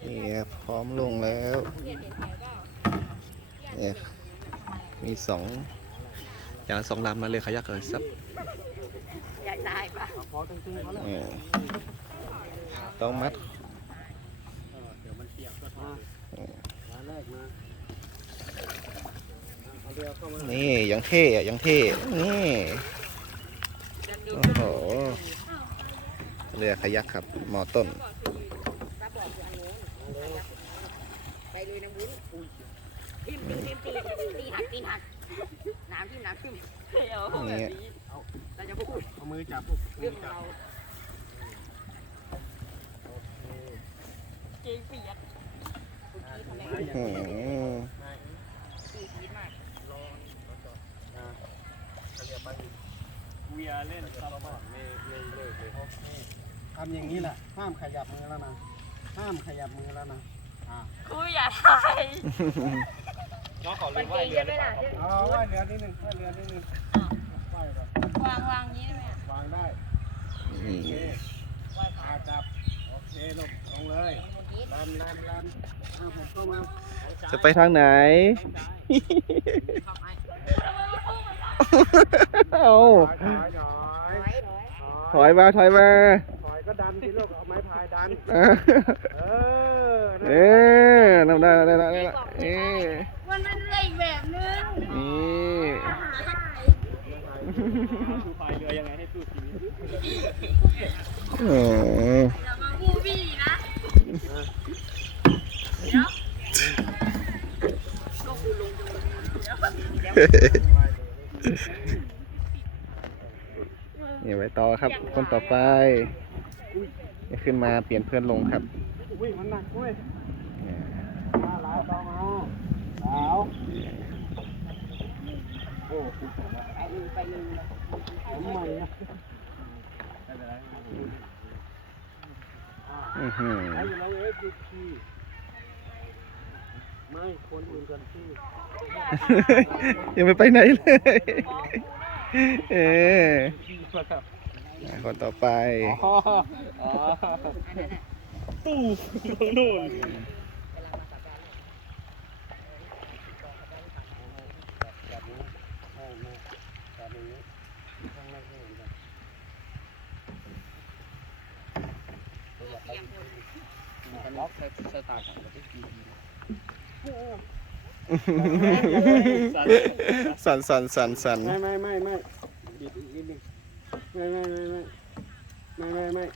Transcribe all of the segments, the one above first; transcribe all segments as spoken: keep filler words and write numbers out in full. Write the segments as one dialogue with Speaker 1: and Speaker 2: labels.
Speaker 1: นี่พร้อมลงแล้วเนี่ยมีสองอย่างสองลำมาเลยขยักเลยซับ
Speaker 2: อยากได้ปะ
Speaker 1: ต้องมัดนี่ยังเท่อะยังเท่นี่โอ้โหเรือขยักครับมอต้น
Speaker 2: ไปเลยนะวุ้นทิมทิมทิมตีตีหักตีหักน้ำทิมน้ำทิม
Speaker 1: นี่
Speaker 2: เราจะพูด
Speaker 3: เอามือจับ
Speaker 2: เรื่องเราเก่งเปียก
Speaker 1: อืม
Speaker 3: เวียเล่นซาลามอนเล่เล่เล่เล่ทำอย่างนี้แหละห้ามขยับมือแล้วนะห้ามขยับมือแล้วนะ
Speaker 2: คุยอย่าถ่าย
Speaker 3: น้องขอเรือว่ายเรือได้ไหมอ๋อว่ายเรือนิดนึงว่ายเรือนิดนึงว่ายแบบ
Speaker 2: วางวางนี้ได้ไหม
Speaker 3: วางได้โอเคว่ายขาจับโอเคลงลงเลยลันลันลันเอาผมเข้ามา
Speaker 1: จะไปทางไหนเอาถอยมาถอยมา
Speaker 3: ถอยก็ดันสิลูกเอาไม้พายดันเออ
Speaker 1: เออทำได้ได้ได้ได้เออ
Speaker 2: มันเป็นเรื่องแบบนึง
Speaker 1: นี่
Speaker 3: ดูพายเรือยังไงให้สู้ชีวิต
Speaker 1: โอ้
Speaker 2: อย่ามาบูบี้นะเดี๋ยวก็คือลงจมูก
Speaker 1: นี่ไว้ต่อครับคนต่อไปขึ้นมาเปลี่ยนเพื่อนลงครับ
Speaker 3: อุ้ยมันหนักเว้ยมาลาวต่อมาลาวโอ้คุณผมว่า
Speaker 2: ไปเลยไปเลย
Speaker 3: ทำไมนะ
Speaker 1: อือหือ
Speaker 3: ไอ้เราเอฟดีไม่คนอื่นกันที่
Speaker 1: ยังไม่ไปไหนเลยเออคนต่อไป
Speaker 3: ตู้โน่นล็อกสตาร์ทกับที่
Speaker 1: สันสันสันสัน
Speaker 3: ไม่ไม่ไม่ไม่บิดนิดนึงไม่ไม่ไม่ไม่ไม่ไม่ไม่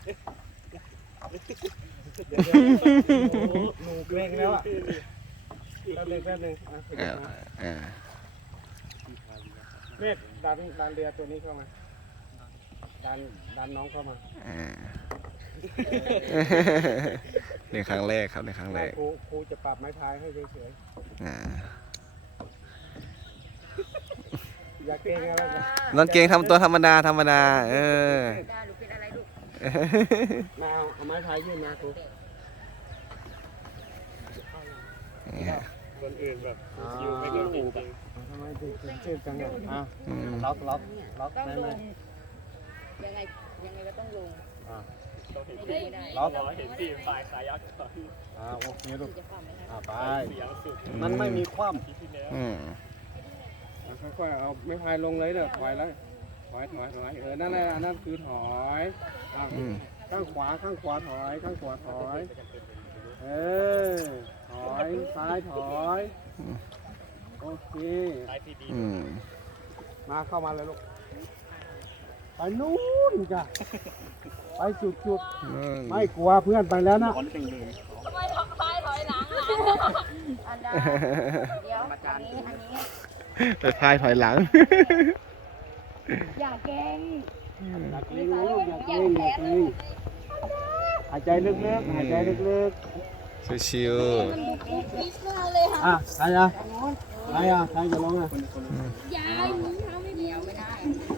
Speaker 3: หนูเกรงแล้วอ่ะแป๊บนึงแป๊บนึงเมฆดันดันเรือตัวนี้เข้ามาดันดันน้องเข้ามา
Speaker 1: ในครั้งแรกครับในครั้งแรก
Speaker 3: ครูครูจะปรับไม้พายให้เฉยๆอย่าเก่งอะไรกัน
Speaker 1: นอนเก่งทำตัวธรรมดาธรรมดาเออ
Speaker 2: ลูกเป็นอะไรลูก
Speaker 3: มาเอาเอาไม้พายยื่นมาครูคนอื่นแบบอยู่ไม่ได้ถูกทำไมถึงเชื่อจังเนี่ยอ่ะล็อกล็อกล็อกได้ไหม
Speaker 2: ยังไงยังไงก็ต้องลง
Speaker 3: ล็อกเห็นพี่ปลายขายักษ์ก่อนอ่าโอเคลูกอ่าไปมันไม่มีคว่ำค่อยๆเอาไม่พายลงเลยเด้อถอยแล้วถอยถอยถอยเออนั่นแหละนั่นคือถอยข้างขวาข้างขวาถอยข้างขวาถอยเออถอยซ้ายถอยโอเคมาเข้ามาเลยลูกไปนู่นจ้ะไปจุดจุดไม่กลัวเพื่อนไปแล้วนะ
Speaker 2: ทำไมถอยถอยหลังอันเดี๋ยวอันนี้อันนี้
Speaker 1: ไปพายถอยหลัง
Speaker 2: อย่าเก่ง
Speaker 3: อย่าเก่งลูกอย่าเก่งอย่าเก่งหายใจลึกๆหายใจลึก
Speaker 1: ๆชิว
Speaker 3: ๆอ่ะใครอ่ะใครอ่ะใครจะลงอ่ะ
Speaker 2: ยายมึงทำไม่เดียวไม่ได้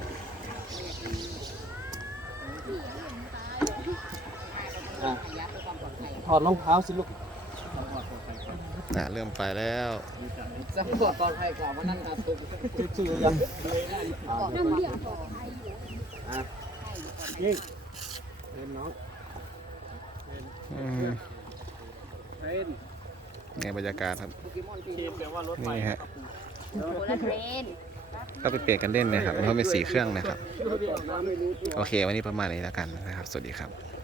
Speaker 3: ถอดรองเท้าสิลูก
Speaker 1: น่ะเริ่มไปแล้ว
Speaker 3: จะปวดตอนใครกว่าวันนั้นครับชื่อยังนั่งเรียกต่อให้อ่ะยิ่งเล่นน้องเล่นให้น
Speaker 1: ไงบรรยากาศครับ
Speaker 2: โปเกมอนที่
Speaker 3: เชนแปลว่ารถไฟ
Speaker 1: นี่ฮะ
Speaker 2: โคลาเทรน
Speaker 1: ก็ไปเปลี่ยนกันเล่นนะครับเพราะเป็นสีเครื่องนะครับ
Speaker 3: รถตกน้ำไม่รู้ตัว
Speaker 1: โอเค วันนี้ประมาณนี้แล้วกันนะครับ สวัสดีครับ